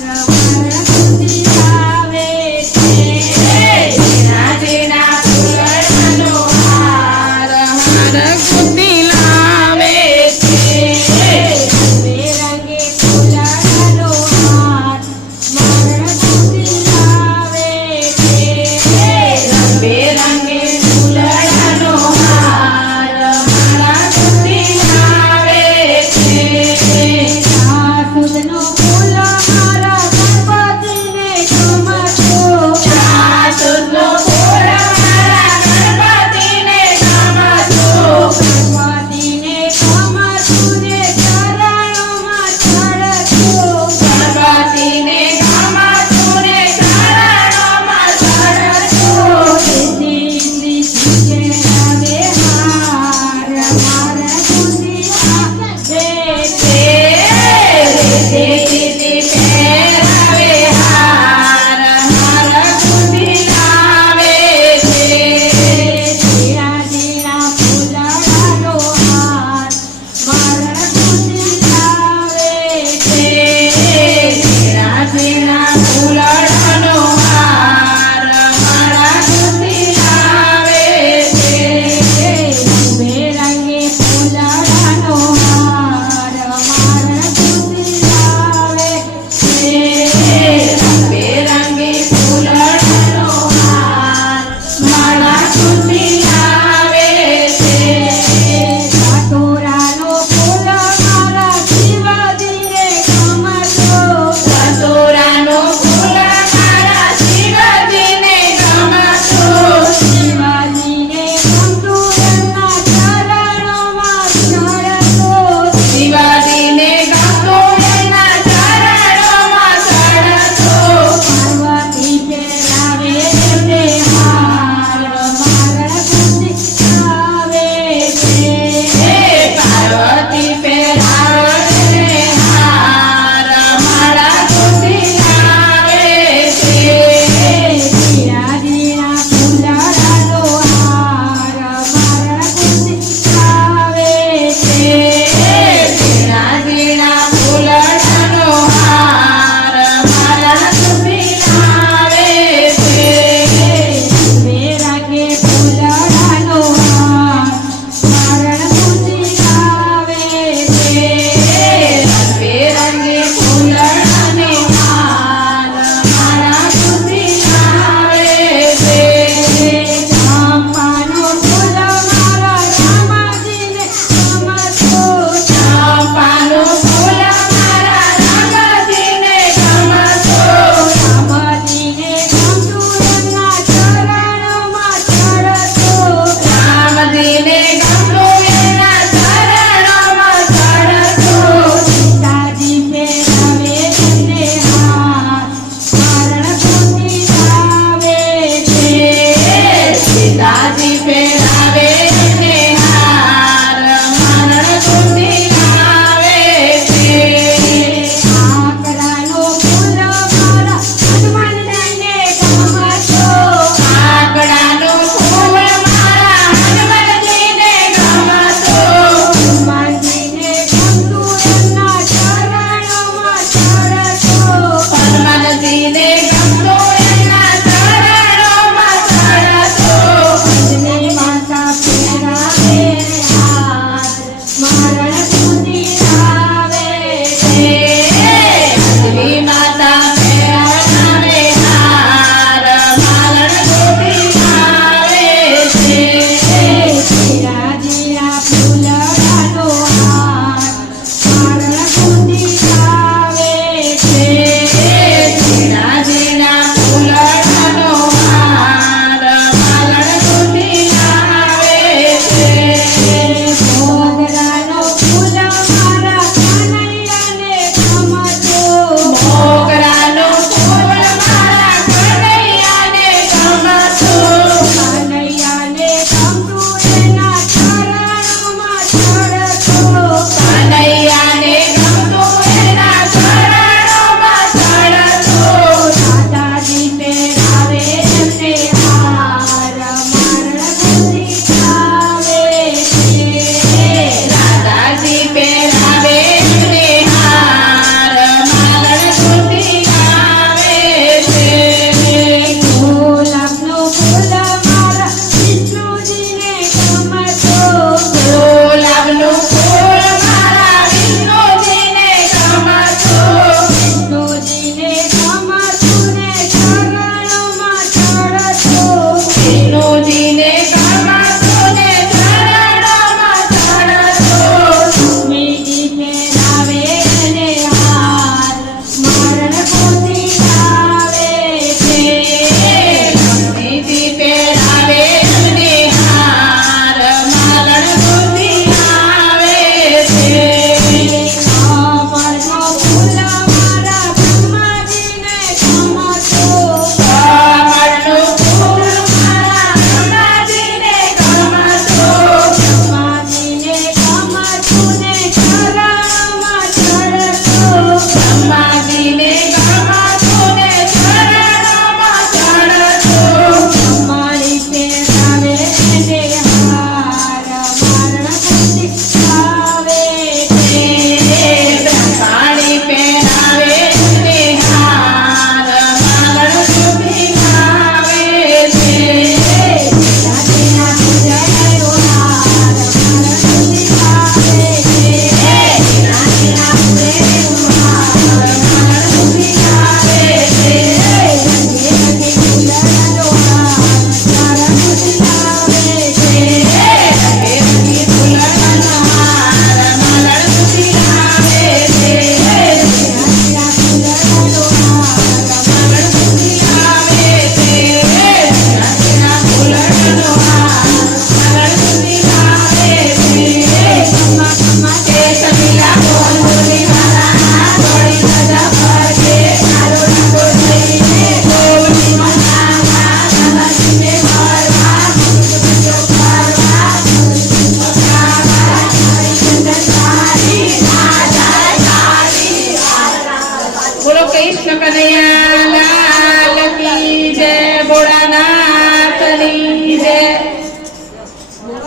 Não.